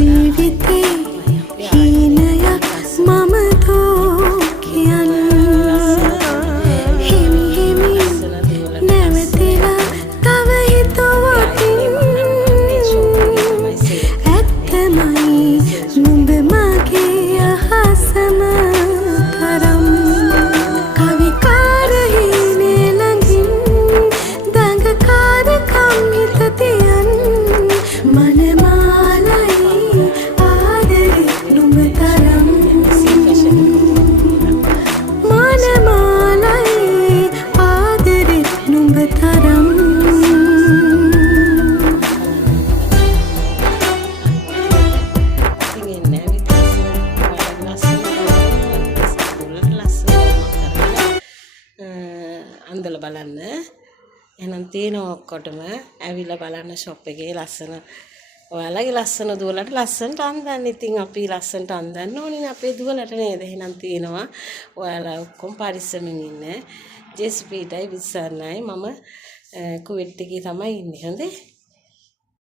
ජීවිතේ හීනයක් මම තෝ කියන්න හිමි හිමි නැවතිලා තව හිතුවකින් ඇත්තමයි නුඹ මගේ අහසම තරම් කවිකාර හීනේ ළඟින් දඟකාරකම් හිත තියන් මනමාලයි ආදරේ නුඹ තරම් මනමාලයි ආදරේ නුඹ තරම් අන්දල බලන්න එහෙනම් තියෙනවා ඔක්කොටම ඇවිල්ලා බලන්න ෂොප් එකේ ලස්සන ඔයාලගේ ලස්සන දුවලට ලස්සනට අන්දන්න. ඉතින් අපි ලස්සනට අන්දන්න ඕනේ අපේ දුවලට නේද? එහෙනම් තියෙනවා ඔයාලා ඔක්කොම පරිස්සමින් ඉන්න. ජෙස්පීටයි විස්සන්නයි මම කුවෙට් එකේ තමයි ඉන්නේ. හොඳේ.